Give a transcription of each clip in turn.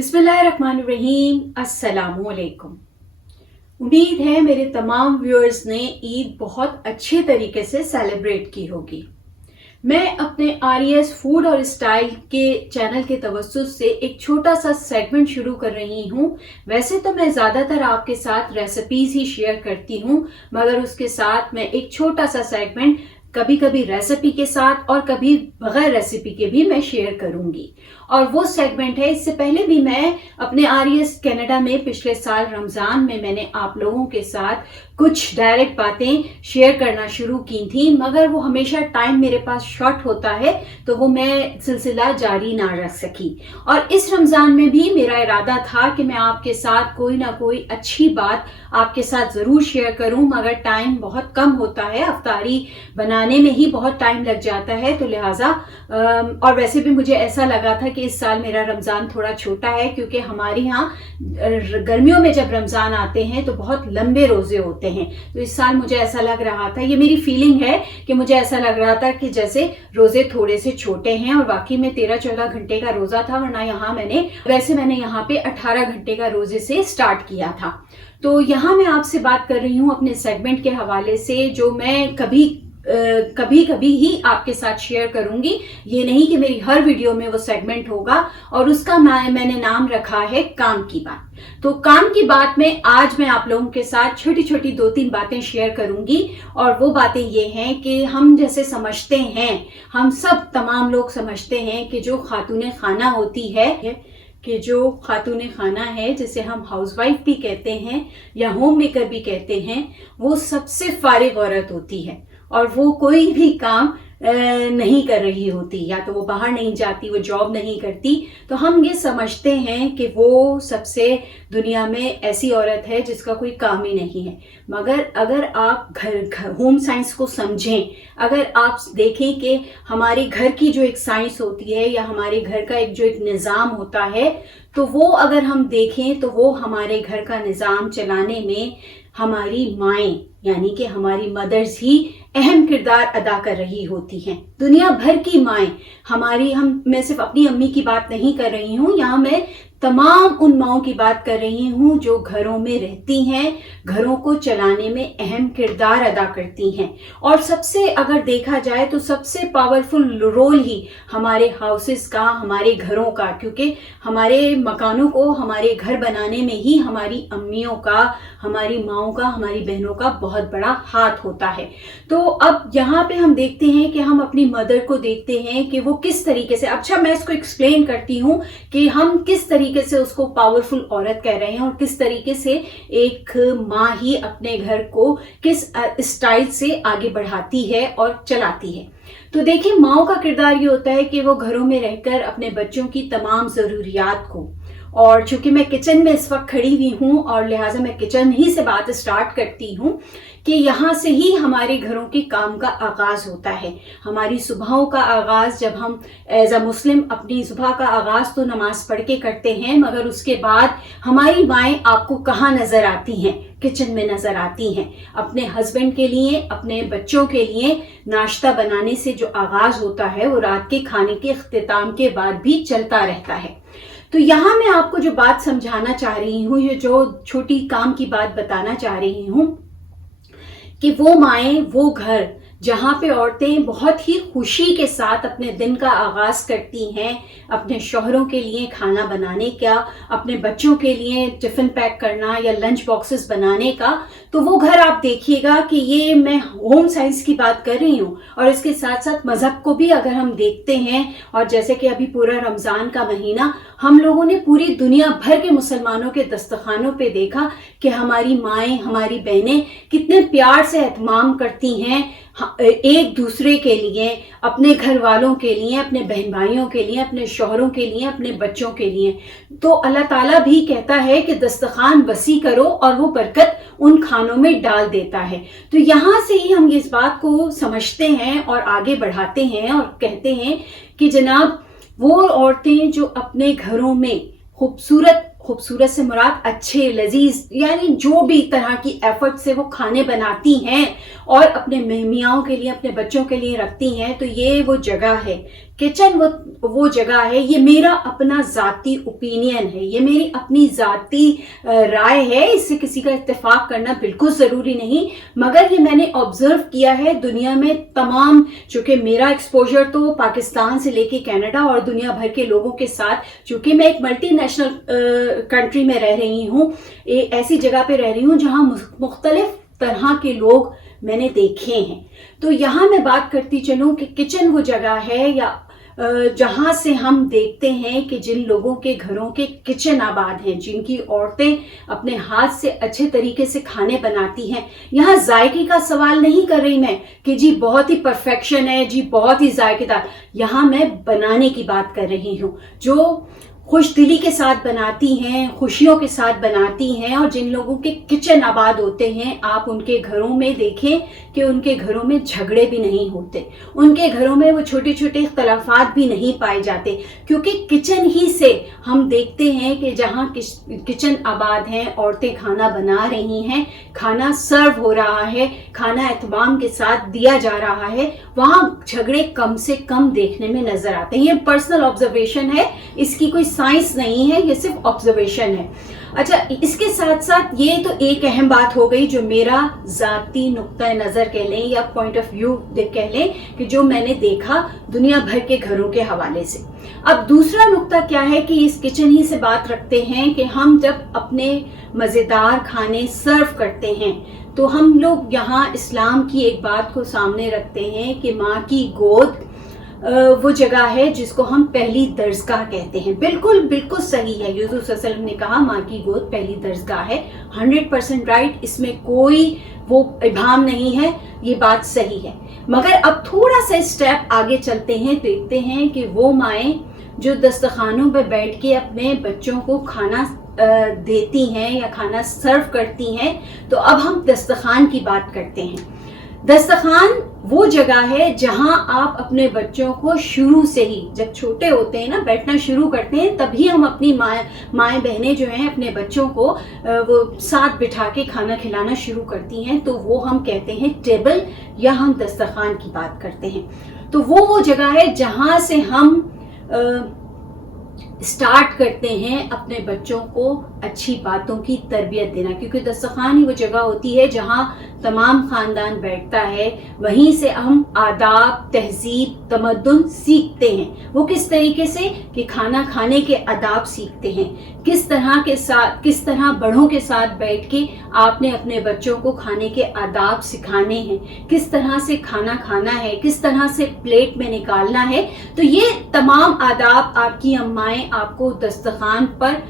बिस्मिल्लाहिर्रहमानिर्रहीम, अस्सलामुअलैकुम। उम्मीद है मेरे तमाम व्यूअर्स ने ईद बहुत अच्छे तरीके से सेलिब्रेट की होगी। मैं अपने आरईएस फूड और स्टाइल के चैनल के तवज्जुह से एक छोटा सा सेगमेंट शुरू कर रही हूँ। वैसे तो मैं ज़्यादातर आपके साथ रेसिपीज़ ही शेयर करती हूँ, मगर उसके साथ मैं एक छोटा सा सेगमेंट कभी कभी रेसिपी के साथ और कभी बगैर रेसिपी के भी मैं शेयर करूंगी। और वो सेगमेंट है, इससे पहले भी मैं अपने आरईएस कनाडा में पिछले साल रमज़ान में मैंने आप लोगों के साथ कुछ डायरेक्ट बातें शेयर करना शुरू की थी, मगर वो हमेशा टाइम मेरे पास शॉर्ट होता है तो वो मैं सिलसिला जारी ना रख सकी। और इस रमज़ान में भी मेरा इरादा था कि मैं आपके साथ कोई ना कोई अच्छी बात आपके साथ ज़रूर शेयर करूं, मगर टाइम बहुत कम होता है, अफ्तारी बनाने में ही बहुत टाइम लग जाता है, तो लिहाजा और वैसे भी मुझे ऐसा लगा था कि इस साल मेरा रमज़ान थोड़ा छोटा है, क्योंकि हमारे यहाँ गर्मियों में जब रमज़ान आते हैं तो बहुत लंबे रोज़े होते हैं। तो इस साल मुझे ऐसा लग रहा था, ये मेरी फीलिंग है कि मुझे ऐसा लग रहा था कि जैसे रोज़े थोड़े से छोटे हैं, और वाकई में 13-14 घंटे का रोज़ा था, वरना यहाँ मैंने यहाँ पे 18 घंटे का रोज़े से स्टार्ट किया था। तो यहाँ मैं आपसे बात कर रही हूँ अपने सेगमेंट के हवाले से, जो मैं कभी कभी ही आपके साथ शेयर करूंगी। ये नहीं कि मेरी हर वीडियो में वो सेगमेंट होगा, और उसका मैंने नाम रखा है काम की बात। तो काम की बात में आज मैं आप लोगों के साथ छोटी छोटी 2-3 बातें शेयर करूंगी, और वो बातें ये हैं कि हम जैसे समझते हैं, हम सब तमाम लोग समझते हैं कि जो खातूने खाना होती है, कि जो खातूने खाना है, जिसे हम हाउसवाइफ भी कहते हैं या होम मेकर भी कहते हैं, वो सबसे फारिग औरत होती है और वो कोई भी काम नहीं कर रही होती, या तो वो बाहर नहीं जाती, वो जॉब नहीं करती। तो हम ये समझते हैं कि वो सबसे दुनिया में ऐसी औरत है जिसका कोई काम ही नहीं है। मगर अगर आप घर होम साइंस को समझें, अगर आप देखें कि हमारे घर की जो एक साइंस होती है या हमारे घर का जो एक निज़ाम होता है, तो वो अगर हम देखें तो वो हमारे घर का निज़ाम चलाने में हमारी माएँ यानी कि हमारी मदर्स ही अहम किरदार अदा कर रही होती हैं। दुनिया भर की माएँ मैं सिर्फ अपनी अम्मी की बात नहीं कर रही हूँ, यहाँ मैं तमाम उन माओं की बात कर रही हूँ जो घरों में रहती हैं, घरों को चलाने में अहम किरदार अदा करती हैं। और सबसे अगर देखा जाए तो सबसे पावरफुल रोल ही हमारे हाउसेस का, हमारे घरों का, क्योंकि हमारे मकानों को, हमारे घर बनाने में ही हमारी अम्मियों का, हमारी माओं का, हमारी बहनों का बहुत बड़ा हाथ होता है। तो अब यहाँ पे हम देखते हैं कि हम अपनी मदर को देखते हैं कि वो किस तरीके से, अच्छा मैं इसको एक्सप्लेन करती हूँ कि हम किस तरीके से उसको पावरफुल औरत कह रहे हैं, और किस तरीके से एक माँ ही अपने घर को किस स्टाइल से आगे बढ़ाती है और चलाती है। तो देखिए, माँओं का किरदार ये होता है कि वो घरों में रहकर अपने बच्चों की तमाम ज़रूरियात को, और चूंकि मैं किचन में इस वक्त खड़ी हुई हूँ और लिहाजा मैं किचन ही से बात स्टार्ट करती हूँ कि यहाँ से ही हमारे घरों के काम का आगाज़ होता है। हमारी सुबहों का आगाज़, जब हम एज अ मुस्लिम अपनी सुबह का आगाज़ तो नमाज पढ़ के करते हैं, मगर उसके बाद हमारी माएँ आपको कहाँ नज़र आती हैं? किचन में नज़र आती हैं। अपने हस्बैंड के लिए, अपने बच्चों के लिए नाश्ता बनाने से जो आगाज़ होता है वो रात के खाने के इख्तिताम के बाद भी चलता रहता है। तो यहाँ मैं आपको जो बात समझाना चाह रही हूँ, ये जो छोटी काम की बात बताना चाह रही हूँ, कि वो माएँ, वो घर जहाँ पे औरतें बहुत ही खुशी के साथ अपने दिन का आगाज़ करती हैं, अपने शौहरों के लिए खाना बनाने का, अपने बच्चों के लिए टिफ़िन पैक करना या लंच बॉक्सेस बनाने का, तो वो घर आप देखिएगा कि ये मैं होम साइंस की बात कर रही हूँ, और इसके साथ साथ मज़हब को भी अगर हम देखते हैं, और जैसे कि अभी पूरा रमज़ान का महीना हम लोगों ने पूरी दुनिया भर के मुसलमानों के दस्तरखानों पे देखा कि हमारी माएँ, हमारी बहनें कितने प्यार से एहतमाम करती हैं एक दूसरे के लिए, अपने घर वालों के लिए, अपने बहन भाइयों के लिए, अपने शौहरों के लिए, अपने बच्चों के लिए। तो अल्लाह ताला भी कहता है कि दस्तरखान वसी करो, और वो बरकत उन खानों में डाल देता है। तो यहाँ से ही हम इस बात को समझते हैं और आगे बढ़ाते हैं और कहते हैं कि जनाब, वो औरतें जो अपने घरों में खूबसूरत से मुराद अच्छे, लजीज, यानी जो भी तरह की एफर्ट से वो खाने बनाती हैं और अपने मियाँओं के लिए, अपने बच्चों के लिए रखती हैं, तो ये वो जगह है किचन वो जगह है, ये मेरा अपना ज़ाती ओपिनियन है, ये मेरी अपनी ज़ाती राय है, इससे किसी का इत्तेफाक करना बिल्कुल ज़रूरी नहीं, मगर ये मैंने ऑब्जर्व किया है दुनिया में तमाम, चूँकि मेरा एक्सपोजर तो पाकिस्तान से लेके कनाडा और दुनिया भर के लोगों के साथ, चूँकि मैं एक मल्टी नेशनल कंट्री में रह रही हूँ, ऐसी जगह पे रह रही हूँ जहाँ मुख्तलिफ तरह के लोग मैंने देखे हैं। तो यहाँ मैं बात करती चलूँ कि किचन वो जगह है या जहाँ से हम देखते हैं कि जिन लोगों के घरों के किचन आबाद हैं, जिनकी औरतें अपने हाथ से अच्छे तरीके से खाने बनाती हैं। यहाँ जायके का सवाल नहीं कर रही मैं कि जी बहुत ही परफेक्शन है, जी बहुत ही जायकेदार, यहाँ मैं बनाने की बात कर रही हूँ, जो खुश दिली के साथ बनाती हैं, खुशियों के साथ बनाती हैं। और जिन लोगों के किचन आबाद होते हैं, आप उनके घरों में देखें कि उनके घरों में झगड़े भी नहीं होते, उनके घरों में वो छोटे छोटे इख्तलाफात भी नहीं पाए जाते, क्योंकि किचन ही से हम देखते हैं कि जहाँ किचन आबाद हैं, औरतें खाना बना रही हैं, खाना सर्व हो रहा है, खाना एहतमाम के साथ दिया जा रहा है, वहाँ झगड़े कम से कम देखने में नजर आते हैं। ये पर्सनल ऑब्जर्वेशन है, इसकी कोई साइंस नहीं है, ये सिर्फ ऑब्जर्वेशन है। अच्छा, इसके साथ साथ ये तो एक अहम बात हो गई जो मेरा ज़ाती नुक्ता नज़र कह लें या पॉइंट ऑफ व्यू कह लें कि जो मैंने देखा दुनिया भर के घरों के हवाले से। अब दूसरा नुक्ता क्या है कि इस किचन ही से बात रखते हैं कि हम जब अपने मज़ेदार खाने सर्व करते हैं तो हम लोग यहाँ इस्लाम की एक बात को सामने रखते हैं कि माँ की गोद वो जगह है जिसको हम पहली दरसगाह कहते हैं। बिल्कुल बिल्कुल सही है, यूसुफ सल्लल्लाहु अलैहि वसल्लम ने कहा माँ की गोद पहली दरसगाह है, 100% राइट, इसमें कोई वो इबाहम नहीं है, ये बात सही है। मगर अब थोड़ा सा स्टेप आगे चलते हैं, देखते हैं कि वो माएँ जो दस्तरखानों पर बैठ के अपने बच्चों को खाना देती हैं या खाना सर्व करती हैं, तो अब हम दस्तरखान की बात करते हैं। दस्तरखान वो जगह है जहां आप अपने बच्चों को शुरू से ही, जब छोटे होते हैं ना, बैठना शुरू करते हैं, तभी हम अपनी माएँ बहनें जो हैं अपने बच्चों को वो साथ बिठा के खाना खिलाना शुरू करती हैं, तो वो हम कहते हैं टेबल या हम दस्तरखान की बात करते हैं। तो वो जगह है जहां से हम स्टार्ट करते हैं अपने बच्चों को अच्छी बातों की तरबियत देना, क्योंकि दस्तरखान ही वो जगह होती है जहां तमाम खानदान बैठता है, वहीं से हम आदाब, तहजीब, तमद्दुन सीखते हैं। वो किस तरीके से कि खाना खाने के आदाब सीखते हैं, किस तरह बड़ों के साथ बैठ के आपने अपने बच्चों को खाने के आदाब सिखाने हैं, किस तरह से खाना खाना है, किस तरह से प्लेट में निकालना है। तो ये तमाम आदाब आपकी अम्माएं आपको दस्तरखान पर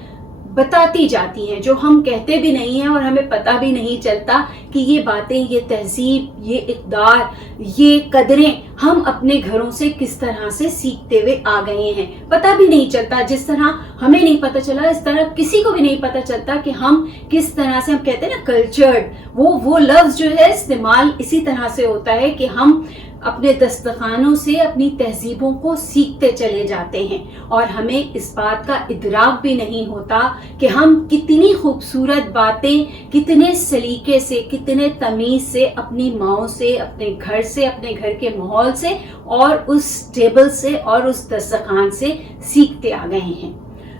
बताती जाती हैं, जो हम कहते भी नहीं हैं और हमें पता भी नहीं चलता कि ये बातें, ये तहजीब, ये इक़दार, ये कदरें हम अपने घरों से किस तरह से सीखते हुए आ गए हैं, पता भी नहीं चलता। जिस तरह हमें नहीं पता चला, इस तरह किसी को भी नहीं पता चलता कि हम किस तरह से, हम कहते हैं ना कल्चर्ड, वो लफ्ज़ जो है इस्तेमाल इसी तरह से होता है कि हम अपने दस्तरखानों से अपनी तहजीबों को सीखते चले जाते हैं और हमें इस बात का इदराक भी नहीं होता कि हम कितनी खूबसूरत बातें, कितने सलीके से, कितने तमीज़ से अपनी माओं से, अपने घर से, अपने घर के माहौल से और उस टेबल से और उस दस्तरखान से सीखते आ गए हैं।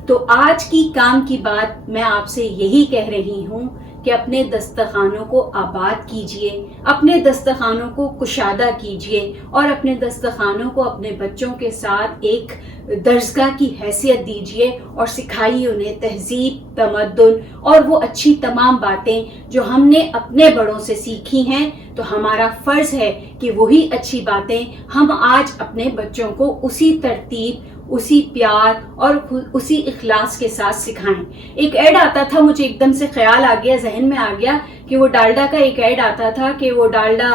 तो आज की काम की बात मैं आपसे यही कह रही हूँ कि अपने दस्तरखानों को आबाद कीजिए, अपने दस्तरखानों को कुशादा कीजिए और अपने दस्तरखानों को अपने बच्चों के साथ एक दरसगाह की हैसियत दीजिए और सिखाइए उन्हें तहजीब, तमद्दुन और वो अच्छी तमाम बातें जो हमने अपने बड़ों से सीखी हैं। तो हमारा फ़र्ज़ है कि वही अच्छी बातें हम आज अपने बच्चों को उसी तरतीब, उसी प्यार और उसी इखलास के साथ सिखाएं। एक ऐड आता था, मुझे एकदम से ख्याल आ गया, जहन में आ गया कि वो डालडा का एक ऐड आता था कि वो डालडा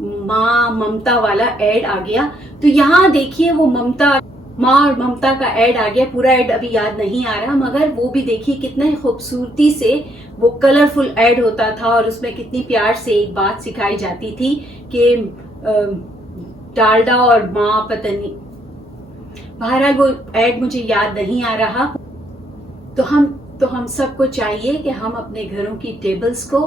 माँ ममता वाला ऐड आ गया। तो यहाँ देखिए वो माँ और ममता का ऐड आ गया। पूरा ऐड अभी याद नहीं आ रहा, मगर वो भी देखिए कितने खूबसूरती से वो कलरफुल ऐड होता था और उसमें कितनी प्यार से एक बात सिखाई जाती थी कि डालडा और माँ, पता नहीं, बहरहाल वो ऐड मुझे याद नहीं आ रहा। तो हम तो हम सबको चाहिए कि हम अपने घरों की टेबल्स को,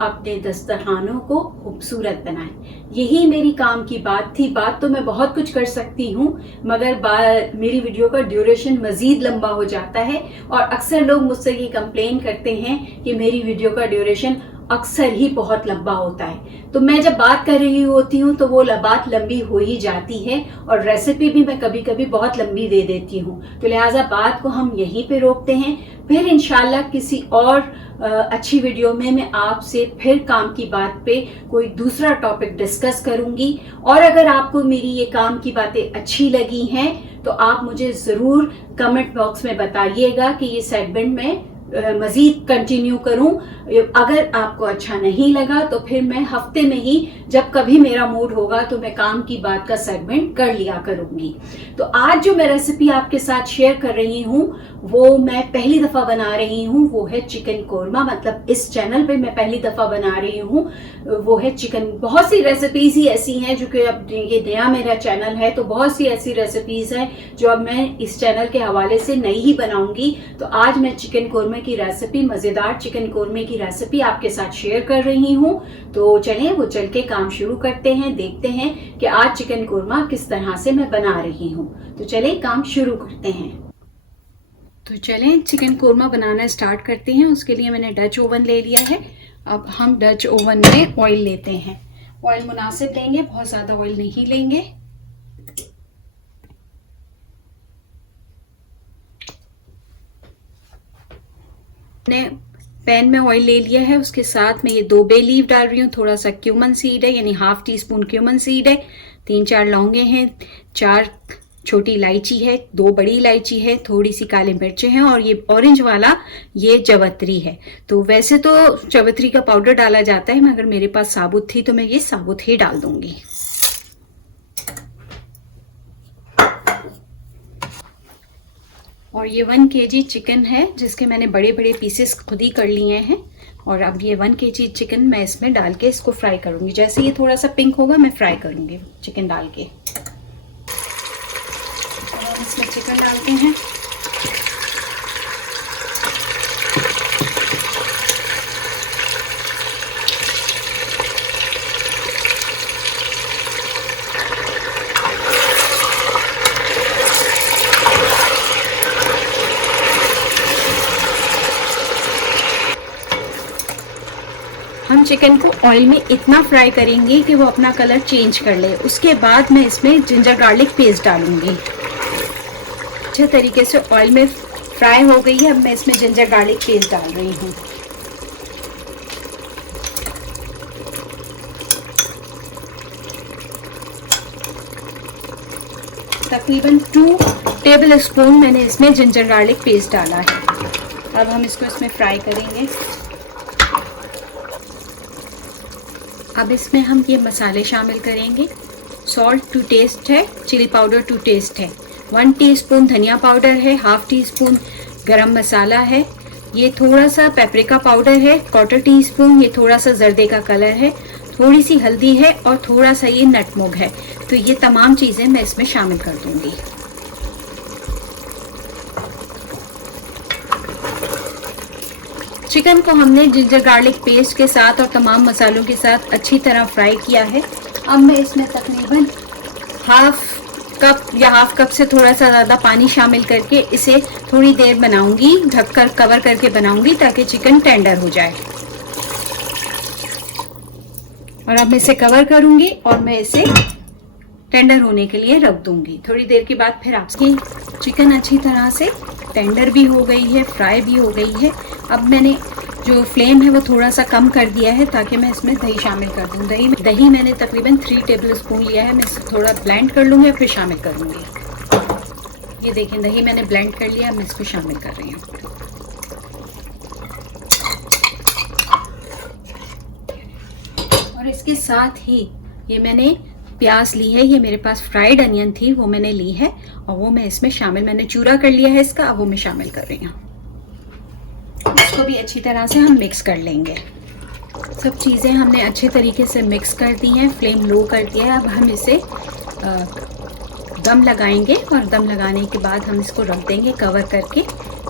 अपने दस्तरखानों को खूबसूरत बनाएं। यही मेरी काम की बात थी। बात तो मैं बहुत कुछ कर सकती हूँ, मगर मेरी वीडियो का ड्यूरेशन मज़ीद लंबा हो जाता है और अक्सर लोग मुझसे ये कंप्लेन करते हैं कि मेरी वीडियो का ड्यूरेशन अक्सर ही बहुत लंबा होता है। तो मैं जब बात कर रही होती हूँ तो वो बात लंबी हो ही जाती है और रेसिपी भी मैं कभी कभी बहुत लंबी दे देती हूँ। तो लिहाजा बात को हम यहीं पे रोकते हैं। फिर इंशाल्लाह किसी और अच्छी वीडियो में मैं आपसे फिर काम की बात पे कोई दूसरा टॉपिक डिस्कस करूंगी। और अगर आपको मेरी ये काम की बातें अच्छी लगी हैं तो आप मुझे ज़रूर कमेंट बॉक्स में बताइएगा कि ये सेगमेंट मैं मज़ीद कंटिन्यू करूं। अगर आपको अच्छा नहीं लगा तो फिर मैं हफ्ते में ही जब कभी मेरा मूड होगा तो मैं काम की बात का सेगमेंट कर लिया करूंगी। तो आज जो मैं रेसिपी आपके साथ शेयर कर रही हूं वो मैं पहली दफ़ा बना रही हूं, वो है चिकन कोरमा। मतलब इस चैनल पे मैं पहली दफ़ा बना रही हूं, वो है चिकन। बहुत सी रेसिपीज़ ही ऐसी हैं जो कि अब ये नया मेरा चैनल है तो बहुत सी ऐसी रेसिपीज़ हैं जो अब मैं इस चैनल के हवाले से नई ही बनाऊंगी। तो आज मैं चिकन कोरमा की रेसिपी, मज़ेदार चिकन कोरमे की रेसिपी आपके साथ शेयर कर रही हूँ। तो चलें वो चल के काम शुरू करते हैं, देखते हैं कि आज चिकन कोरमा किस तरह से मैं बना रही हूँ। तो चलें काम शुरू करते हैं। तो चलें चिकन कोरमा बनाना स्टार्ट करते हैं। उसके लिए मैंने डच ओवन ले लिया है। अब हम डच ओवन में ऑयल लेते हैं। ऑयल मुनासिब लेंगे, बहुत ज़्यादा ऑयल नहीं लेंगे। मैंने पैन में ऑयल ले लिया है, उसके साथ मैं ये 2 बे लीफ डाल रही हूँ, थोड़ा सा क्यूमन सीड है यानी ½ टीस्पून क्यूमन सीड है, 3-4 लौंगे हैं, 4 छोटी इलायची है, 2 बड़ी इलायची है, थोड़ी सी काली मिर्चें हैं और ये ऑरेंज वाला ये जवतरी है। तो वैसे तो जवतरी का पाउडर डाला जाता है, मगर मेरे पास साबुत थी तो मैं ये साबुत ही डाल दूंगी। और ये 1 kg चिकन है जिसके मैंने बड़े बड़े पीसेस खुद ही कर लिए हैं। और अब ये 1 kg चिकन मैं इसमें डाल के इसको फ्राई करूंगी। जैसे ये थोड़ा सा पिंक होगा मैं फ्राई करूंगी चिकन डाल के। और हम इसमें चिकन डालते हैं। हम चिकन को ऑयल में इतना फ्राई करेंगे कि वो अपना कलर चेंज कर ले। उसके बाद मैं इसमें जिंजर गार्लिक पेस्ट डालूंगी। अच्छे तरीके से ऑयल में फ्राई हो गई है। अब मैं इसमें जिंजर गार्लिक पेस्ट डाल रही हूँ। तकरीबन 2 टेबल स्पून मैंने इसमें जिंजर गार्लिक पेस्ट डाला है। अब हम इसको इसमें फ्राई करेंगे। अब इसमें हम ये मसाले शामिल करेंगे। सॉल्ट टू टेस्ट है, चिली पाउडर टू टेस्ट है, 1 टीस्पून धनिया पाउडर है, ½ टीस्पून गरम मसाला है, ये थोड़ा सा पेपरिका पाउडर है, 1/4 टीस्पून, ये थोड़ा सा जर्दे का कलर है, थोड़ी सी हल्दी है और थोड़ा सा ये नटमोग है। तो ये तमाम चीज़ें मैं इसमें शामिल कर दूंगी। चिकन को हमने जिंजर गार्लिक पेस्ट के साथ और तमाम मसालों के साथ अच्छी तरह फ्राई किया है। अब मैं इसमें तकरीबन ½ कप या ½ कप से थोड़ा सा ज़्यादा पानी शामिल करके इसे थोड़ी देर बनाऊंगी, ढककर कवर करके बनाऊंगी ताकि चिकन टेंडर हो जाए। और अब मैं इसे कवर करूंगी और मैं इसे टेंडर होने के लिए रख दूंगी। थोड़ी देर के बाद फिर आपकी चिकन अच्छी तरह से टेंडर भी हो गई है, फ्राई भी हो गई है। अब मैंने जो फ्लेम है वो थोड़ा सा कम कर दिया है ताकि मैं इसमें दही शामिल कर दूँ। दही मैंने तकरीबन 3 टेबल स्पून लिया है। मैं इसे थोड़ा ब्लेंड कर लूँगी और फिर शामिल कर लूँगी। ये देखें दही मैंने ब्लेंड कर लिया, मैं इसको शामिल कर रही हूँ। और इसके साथ ही ये मैंने प्याज ली है, ये मेरे पास फ्राइड अनियन थी वो मैंने ली है और वो मैं इसमें शामिल, मैंने चूरा कर लिया है इसका, अब वो मैं शामिल कर रही हूँ। इसको भी अच्छी तरह से हम मिक्स कर लेंगे। सब चीज़ें हमने अच्छे तरीके से मिक्स कर दी हैं, फ्लेम लो कर दिया है। अब हम इसे दम लगाएंगे और दम लगाने के बाद हम इसको रख देंगे कवर करके